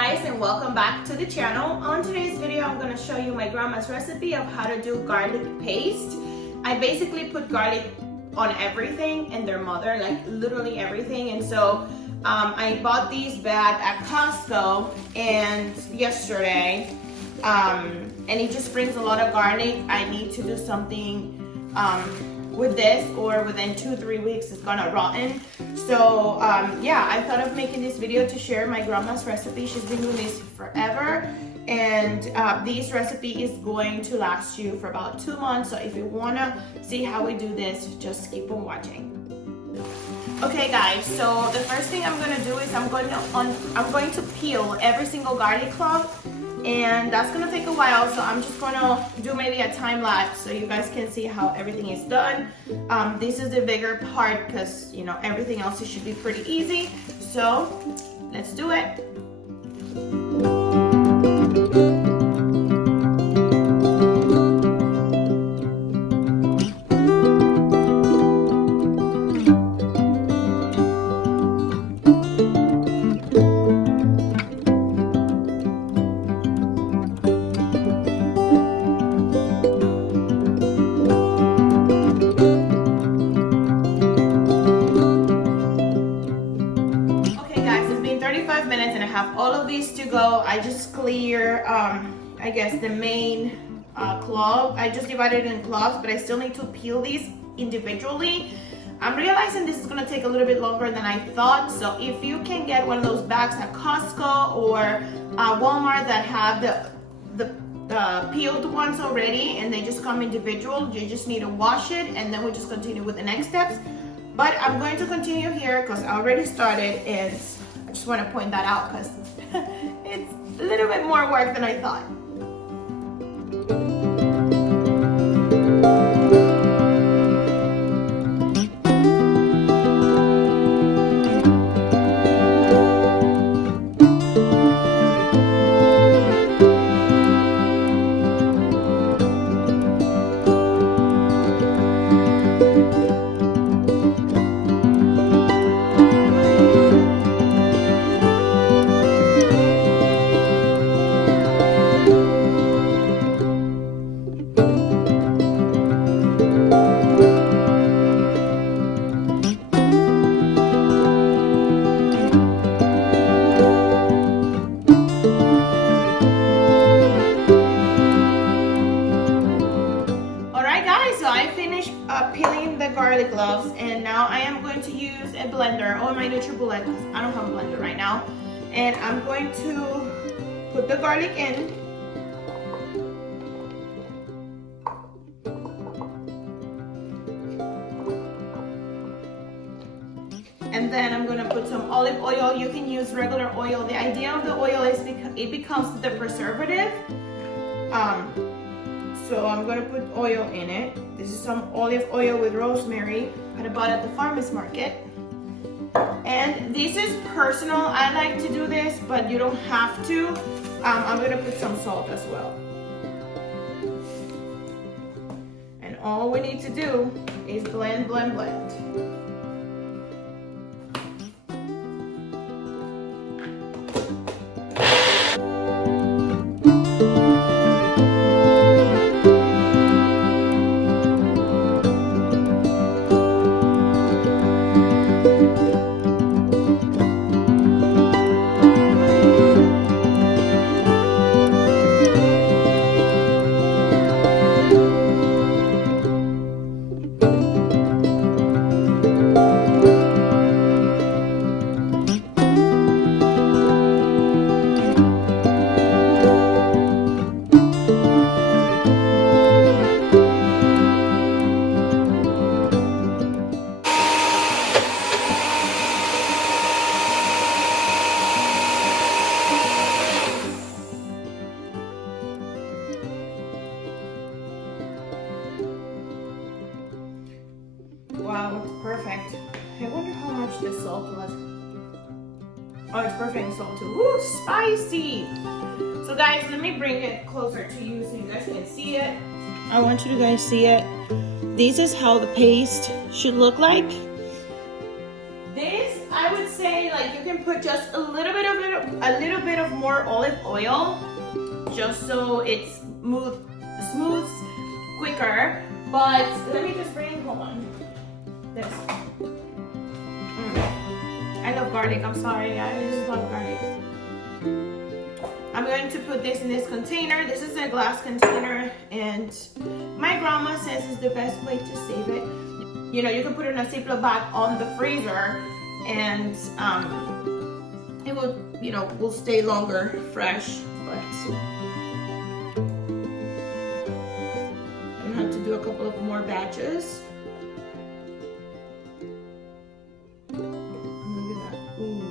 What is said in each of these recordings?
guys, and welcome back to the channel. On today's video I'm going to show you my grandma's recipe of how to do garlic paste. I basically put garlic on everything and their mother, like literally everything, and so I bought these bags at Costco and yesterday and it just brings a lot of garlic. I need to do something with this, or within 2-3 weeks it's gonna rotten. So yeah, I thought of making this video to share my grandma's recipe. She's been doing this forever, and this recipe is going to last you for about 2 months. So if you wanna see how we do this, just keep on watching. Okay guys, so the first thing I'm gonna do is I'm going to peel every single garlic clove, and that's gonna take a while, so I'm just gonna do maybe a time lapse so you guys can see how everything is done. This is the bigger part because, you know, everything else should be pretty easy. So let's do it. Minutes and I have all of these to go. I just clear I guess the main clove. I just divided it in cloves, but I still need to peel these individually. I'm realizing this is going to take a little bit longer than I thought, so if you can get one of those bags at Costco or Walmart that have the peeled ones already and they just come individual, you just need to wash it and then we just continue with the next steps. But I'm going to continue here because I already started, and I just want to point that out because it's a little bit more work than I thought. Peeling the garlic cloves, and now I am going to use a blender or my NutriBullet because I don't have a blender right now, and I'm going to put the garlic in. And then I'm going to put some olive oil. You can use regular oil. The idea of the oil is because it becomes the preservative. So I'm going to put oil in it. This is some olive oil with rosemary that I bought at the farmer's market. And this is personal. I like to do this, but you don't have to. I'm going to put some salt as well. And all we need to do is blend, blend, blend. Wow, perfect. I wonder how much this salt was. Oh, it's perfect salt too. Woo, spicy! So guys, let me bring it closer to you so you guys can see it. I want you to guys see it. This is how the paste should look like. This, I would say like you can put just a little bit of more olive oil, just so it smooths quicker. But let me just bring, hold on, this. I love garlic, I'm sorry, I just love garlic. I'm going to put this in this container. This is a glass container, and my grandma says it's the best way to save it. You know, you can put it in a Ziploc bag on the freezer, and it will, you know, will stay longer fresh. But I'm gonna have to do a couple of more batches. Look at that. Ooh.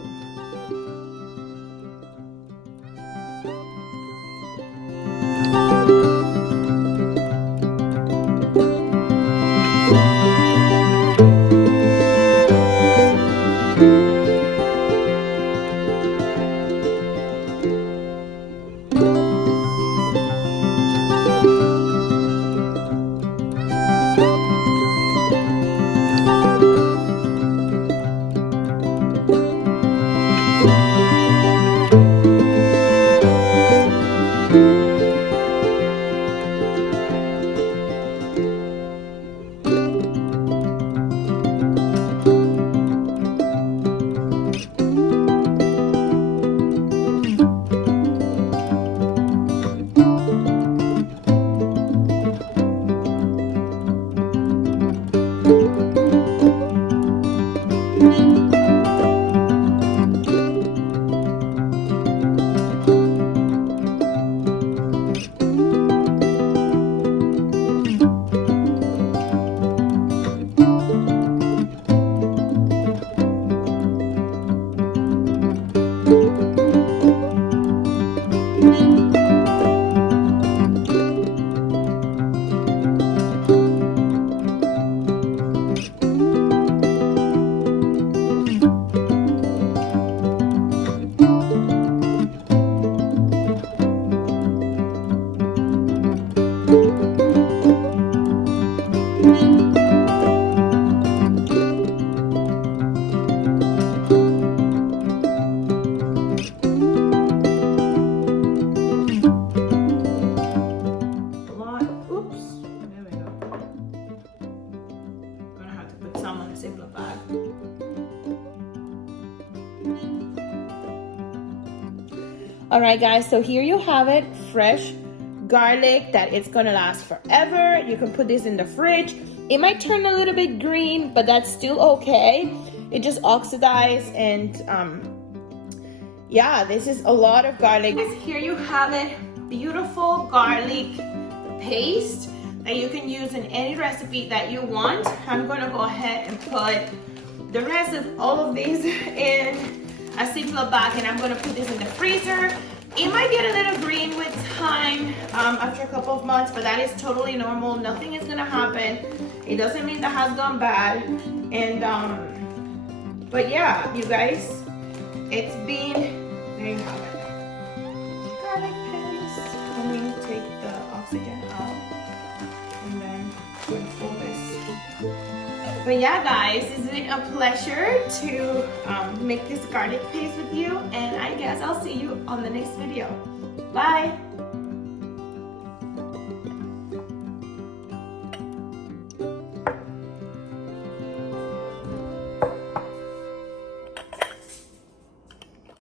Ziploc bag. All right, guys, so here you have it, fresh garlic that it's gonna last forever. You can put this in the fridge. It might turn a little bit green, but that's still okay. It just oxidizes, and yeah, this is a lot of garlic. Here you have it, beautiful garlic paste that you can use in any recipe that you want. I'm gonna go ahead and put the rest of all of these in a Ziploc bag, and I'm gonna put this in the freezer. It might get a little green with time after a couple of months, but that is totally normal. Nothing is gonna happen. It doesn't mean that has gone bad. And but yeah, you guys, it's been, there you have it. Garlic paste. Let me take the oxygen out and then we'll fold this. But yeah, guys, it's been a pleasure to make this garlic paste with you, and I guess I'll see you on the next video. Bye!